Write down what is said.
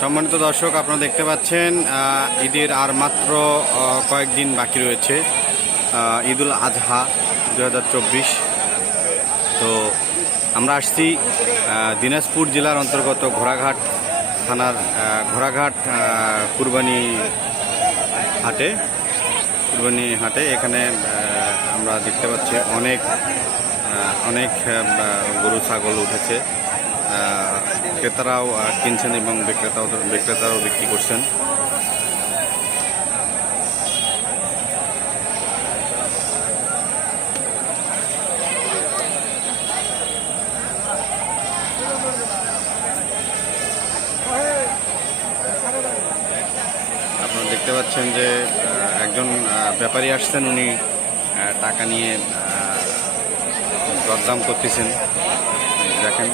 সম্মানিত দর্শক, আপনারা দেখতে পাচ্ছেন ঈদের আর মাত্র কয়েকদিন বাকি রয়েছে ঈদুল আজহা দু হাজার চব্বিশ। তো আমরা আসছি দিনাজপুর জেলার অন্তর্গত ঘোড়াঘাট থানার ঘোড়াঘাট কুরবানি হাটে কুরবানি হাটে। এখানে আমরা দেখতে পাচ্ছি অনেক অনেক গরু, ছাগল উঠেছে। ক্রেতারাও কিনছেন এবং বিক্রেতাও বিক্রেতারাও বিক্রি করছেন। আপনারা দেখতে পাচ্ছেন যে একজন ব্যাপারী আসছেন, উনি টাকা নিয়ে দরদাম করতেছেন। দেখেন।